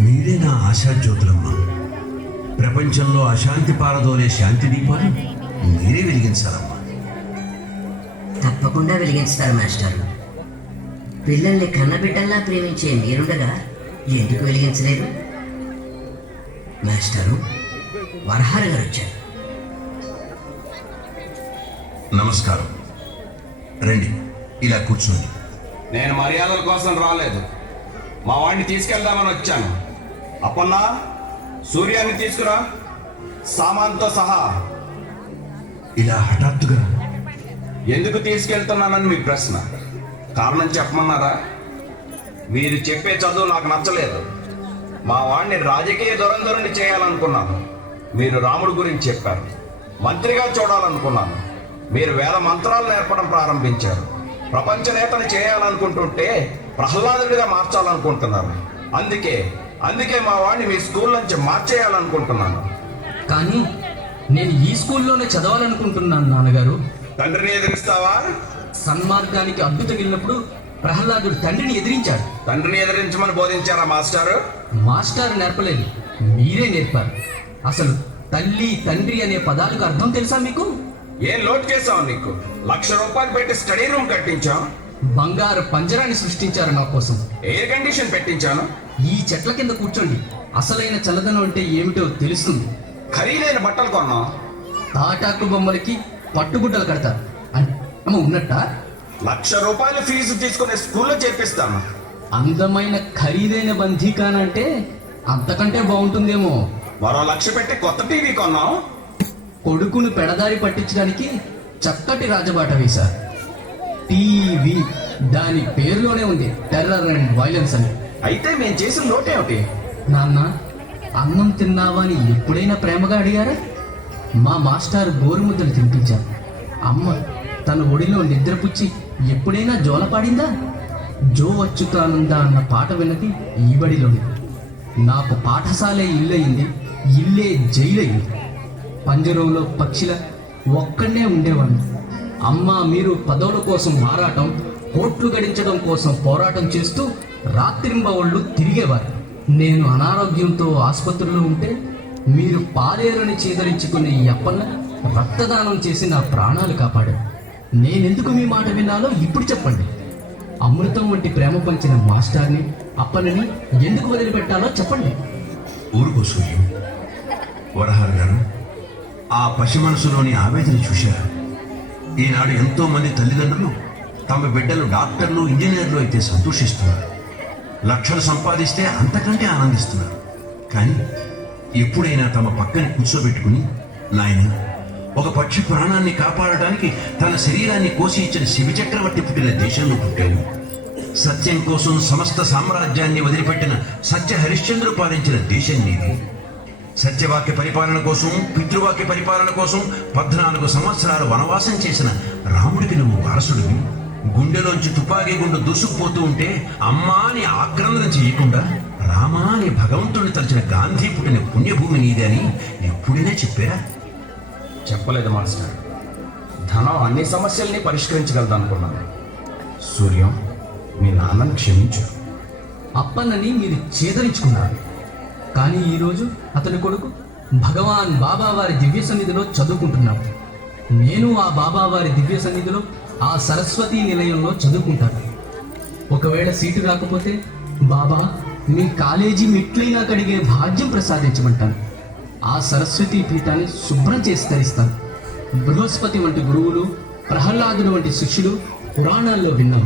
మీరే నా ఆశాజ్యోతులమ్మ. ప్రపంచంలో అశాంతి పారదోలే శాంతి దీపాలు మీరే వెలిగించాలమ్మా. తప్పకుండా వెలిగించుతారు మాస్టారు. పిల్లల్ని కన్నబిడ్డల్లా ప్రేమించే మీరుండగా ఎందుకు వెలిగించలేదు? మాస్టారు, వరహారి గారు వచ్చారు. నమస్కారం. రండి, ఇలా కూర్చోండి. నేను మర్యాదల కోసం రాలేదు, మా వాడిని తీసుకెళ్దామని వచ్చాను. అప్పన్నా, సూర్యాన్ని తీసుకురా, సామాన్తో సహా. ఇలా హఠాత్తుగా ఎందుకు తీసుకెళ్తున్నానని మీ ప్రశ్న. కారణం చెప్పమన్నారా? మీరు చెప్పే చదువు నాకు నచ్చలేదు. మా వాడిని రాజకీయ దురంధరుని చేయాలనుకున్నాను. మీరు రాముడి గురించి చెప్పారు. మంత్రిగా చూడాలనుకున్నాను. మీరు వేల మంత్రాలు నేర్పడం ప్రారంభించారు. ప్రపంచ నేతని చేయాలనుకుంటుంటే ప్రహ్లాదుడిగా మార్చాలనుకుంటున్నారు. అందుకే మా వాడిని మీ స్కూల్ నుంచి మార్చేయాలనుకుంటున్నాను. కానీ నేను ఈ స్కూల్లోనే చదవాలనుకుంటున్నాను నాన్నగారు. తండ్రిని ఎదిరిస్తావా? సన్మార్గానికి అడ్డు తగిలినప్పుడు ప్రహ్లాదుడు తండ్రిని ఎదిరించాడు. తండ్రిని ఎదిరించమని బోధించారా మాస్టారు? మాస్టర్ నేర్పలేదు, మీరే నేర్పారు. అసలు తల్లి తండ్రి అనే పదాలకు అర్థం తెలుసా మీకు? ఏం లోటు చేసావు నీకు? ₹1,00,000 పెట్టి స్టడీ రూమ్ కట్టించాం. బంగారు పంజరాన్ని సృష్టించారు నా కోసం. ఎయిర్ కండిషన్ పెట్టించాను. ఈ చెట్ల కింద కూర్చోండి, అసలైన చల్లదనం అంటే ఏమిటో తెలుస్తుంది. ఖరీదైన బట్టలు కొన్నాం. తాటాకు బొమ్మలకి పట్టుగుడ్డలు కడతారు అమ్మ ఉన్నట్ట. ₹1,00,000 ఫీజు తీసుకునే స్కూల్లో చేర్పిస్తాను. అందమైన ఖరీదైన బంధీకాన అంటే అంతకంటే బాగుంటుందేమో. మరో ₹1,00,000 పెట్టి కొత్త టీవీ కొన్నాం. కొడుకును పెడదారి పట్టించడానికి చక్కటి రాజబాట వేశారు. టీవీ, దాని పేరులోనే ఉంది టెర్రర్ అండ్ వైలెన్స్ అని. అయితే మేం చేసిన లోటేమిటి? నాన్న, అన్నం తిన్నావా అని ఎప్పుడైనా ప్రేమగా అడిగారా? మా మాస్టర్ గోరుముద్దలు తినిపించారు. అమ్మ తన ఒడిలో నిద్రపుచ్చి ఎప్పుడైనా జోలపాడిందా? జో అచ్యుతానంద అన్న పాట విన్నది ఈ బడిలోని. నాకు పాఠశాలే ఇల్లయింది, ఇల్లే జైలయింది. పంజరంలో పక్షిల ఒక్కడే ఉండేవాడిని. అమ్మ మీరు పదవుల కోసం మారాటం, కోట్లు గడించడం కోసం పోరాటం చేస్తూ రాత్రింబవళ్ళు తిరిగేవారు. నేను అనారోగ్యంతో ఆసుపత్రిలో ఉంటే మీరు పాలేరుని చీదరించుకునే ఈ అప్పన్న రక్తదానం చేసి నా ప్రాణాలు కాపాడారు. నేనెందుకు మీ మాట విన్నాలో ఇప్పుడు చెప్పండి. అమృతం వంటి ప్రేమ పంచిన మాస్టర్ని, అప్పన్నని ఎందుకు వదిలిపెట్టాలో చెప్పండి. ఊరుకో సూర్యం. వరహార్ గారు, ఆ పసి మనసులోని ఆవేదన చూశారు. ఈనాడు ఎంతో మంది తల్లిదండ్రులు తమ బిడ్డలు డాక్టర్లు, ఇంజనీర్లు అయితే సంతోషిస్తున్నారు. లక్షలు సంపాదిస్తే అంతకంటే ఆనందిస్తున్నారు. కానీ ఎప్పుడైనా తమ పక్కని కూర్చోబెట్టుకుని, నాయన, ఒక పక్షి ప్రాణాన్ని కాపాడటానికి తన శరీరాన్ని కోసి ఇచ్చిన శివచక్రవర్తి పుట్టిన దేశంలో పుట్టాను. సత్యం కోసం సమస్త సామ్రాజ్యాన్ని వదిలిపెట్టిన సత్య హరిశ్చంద్రుడు పాలించిన దేశం నీది. సత్యవాక్య పరిపాలన కోసం, పితృవాక్య పరిపాలన కోసం 14 సంవత్సరాలు వనవాసం చేసిన రాముడికి నువ్వు వారసుడివి. గుండెలోంచి తుపాకీ గుండు దూసుకుపోతూ ఉంటే అమ్మా అని ఆక్రందన చేయకుండా రామా అని భగవంతుడిని తలచిన గాంధీ పుట్టిన పుణ్యభూమి నీదే అని ఎప్పుడైనా చెప్పారా? చెప్పలేదు మాస్టర్. ధనం అన్ని సమస్యల్ని పరిష్కరించగలదు అనుకున్నాను. సూర్యం, మీ నాన్నను క్షమించు. అప్పన్నని మీరు చేదరించుకున్నారు. కానీ ఈరోజు అతని కొడుకు భగవాన్ బాబావారి దివ్య సన్నిధిలో చదువుకుంటున్నాడు. నేను ఆ బాబావారి దివ్య సన్నిధిలో ఆ సరస్వతీ నిలయంలో చదువుకుంటాను. ఒకవేళ సీటు రాకపోతే బాబా మీ కాలేజీ మెట్లైనా కడిగే భాగ్యం ప్రసాదించమంటాను. ఆ సరస్వతీ పీఠాన్ని శుభ్రం చేసి తరిస్తాను. బృహస్పతి వంటి గురువులు, ప్రహ్లాదుడు వంటి శిష్యులు పురాణాల్లో విన్నాం.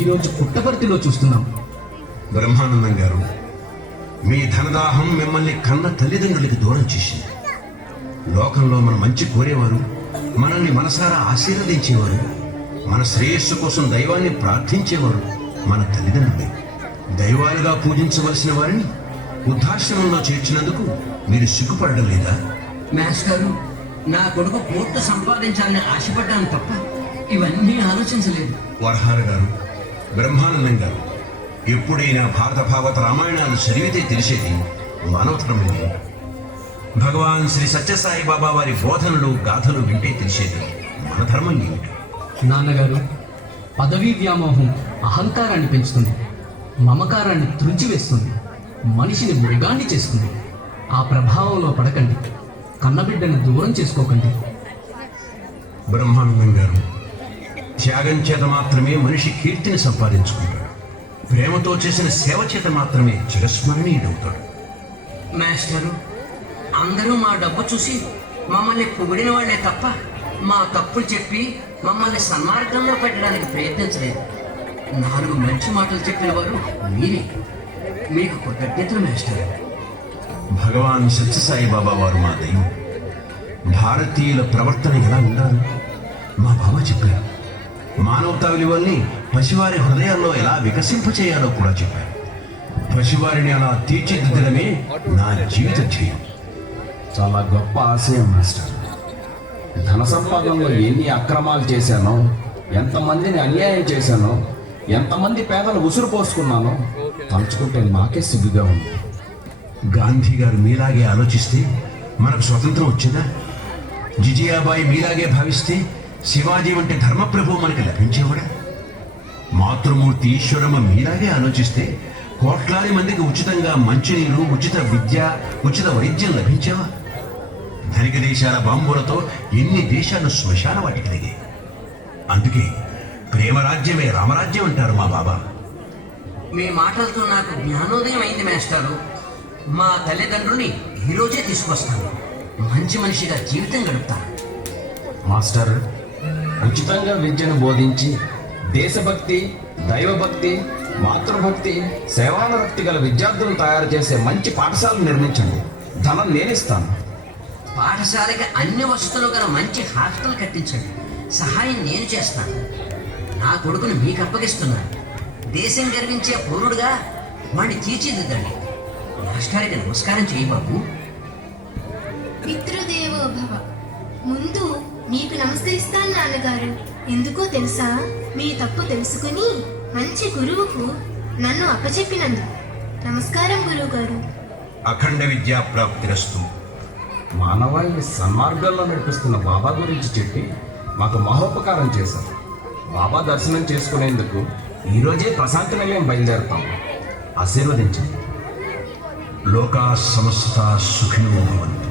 ఈరోజు పుట్టపర్తిలో చూస్తున్నాం. బ్రహ్మానందం గారు, మీ ధనదాహం మిమ్మల్ని కన్న తల్లిదండ్రులకి దూరం చేసింది. లోకంలో మన మంచి కోరేవారు, మనల్ని మనసారా ఆశీర్వదించేవారు, మన శ్రేయస్సు కోసం దైవాన్ని ప్రార్థించేవారు మన తల్లిదండ్రులే. దైవాలుగా పూజించవలసిన వారిని వృద్ధాశ్రమంలో చేర్చినందుకు మీరు సిగ్గుపడడం లేదా? మాస్టారు, నా కొడుకు కోట్లు సంపాదించాలని ఆశపడ్డాను తప్ప ఇవన్నీ ఆలోచించలేదు. వరహార గారు, బ్రహ్మానందం గారు, ఎప్పుడైనా భారత భాగవత రామాయణాలు చదివితే తెలిసేది మానవతరమైంది. భగవాన్ శ్రీ సత్యసాయి బాబా వారి బోధనలు, గాథలు వింటే తెలిసేది మన ధర్మం ఏమిటి. నాన్నగారు, పదవీ వ్యామోహం అహంకారాన్ని పెంచుతుంది, మమకారాన్ని త్రుంచివేస్తుంది, మనిషిని మృగాన్ని చేస్తుంది. ఆ ప్రభావంలో పడకండి, కన్నబిడ్డని దూరం చేసుకోకండి. బ్రహ్మానందం గారు, త్యాగం చేత మాత్రమే మనిషి కీర్తిని సంపాదించుకుంటాడు. ప్రేమతో చేసిన సేవ చేత మాత్రమే చిరస్మరణీయుడవుతాడు. మాస్టారు, అందరూ మా డబ్బు చూసి మమ్మల్ని పొగిడిన వాళ్లే తప్ప మా తప్పులు చెప్పి మమ్మల్ని సన్మార్గంలో పెట్టడానికి ప్రయత్నించలేదు. 4 మంచి మాటలు చెప్పిన వారు మీరే. మీకు కృతజ్ఞతలు మాస్టారు. భగవాన్ సత్యసాయి బాబా వారు మా దైవం. భారతీయుల ప్రవర్తన ఎలా ఉండాలి మా బాబా చెప్పారు. మానవతా విలువల్ని పసివారి హృదయాల్లో ఎలా వికసింపచేయాలో కూడా చెప్పారు. పసివారిని అలా తీర్చిదిద్దడమే నా జీవిత ధ్యేయం. చాలా గొప్ప ఆశయం మాస్టర్. ధన సంపాదనలో ఎన్ని అక్రమాలు చేశానో, ఎంతమందిని అన్యాయం చేశానో, ఎంతమంది పేదలు ఉసురు పోసుకున్నానో తలుచుకుంటే నాకే సిగ్గుగా ఉంది. గాంధీ గారు మీలాగే ఆలోచిస్తే మనకు స్వతంత్రం వచ్చిందా? జిజియాబాయి మీలాగే భావిస్తే శివాజీ వంటి ధర్మప్రభు మనకి లభించేవాడా? మాతృమూర్తి ఈశ్వరమ్మ మీలాగే ఆలోచిస్తే కోట్లాది మందికి ఉచితంగా మంచినీరు, ఉచిత విద్య, ఉచిత వైద్యం లభించేవా? ధనిక దేశాల బాంబులతో ఎన్ని దేశాలు శ్మశాన వాటికి దిగాయి. అందుకే ప్రేమరాజ్యమే రామరాజ్యం అంటారు మా బాబా. మీ మాటలతో నాకు జ్ఞానోదయం అయింది మాస్టారు. మా తల్లిదండ్రుల్ని ఈరోజే తీసుకొస్తాను. మంచి మనిషిగా జీవితం గడుపుతాను. మాస్టర్, ఉచితంగా విద్యను బోధించి దేశభక్తి, దైవభక్తి, మాతృభక్తి, సేవానురక్తి గల విద్యార్థులను తయారు చేసే మంచి పాఠశాలను నిర్మించండి. ధనం నేనిస్తాను. పాఠశాలకి అన్ని వసతులు గల మంచి హాస్టల్ కట్టించండి. సహాయం నేను చేస్తాను. నా కొడుకును మీకు అప్పగిస్తున్నాను. దేశం గర్వించే పౌరుడుగా వాడిని తీర్చిదిద్దండి. మాస్టారికి నమస్కారం చేయి బాబు. పితృదేవో భవ. ముందు మీకు నమస్కరిస్తాను నాన్నగారు. ఎందుకో తెలుసా? మీ తప్పు తెలుసుకుని మంచి గురువుకు నన్ను అప్పచెప్పినందుకు. నమస్కారం గురువు గారు. అఖండ విద్యా ప్రాప్తిరస్తు. మానవాళిని సన్మార్గంలో నడిపిస్తున్న బాబా గురించి చెప్పి మాకు మహోపకారం చేశారు. బాబా దర్శనం చేసుకునేందుకు ఈరోజే ప్రశాంతి నిలయం బయలుదేరుతాం. ఆశీర్వదించండి. లోకా సమస్త సుఖినో భవంతు.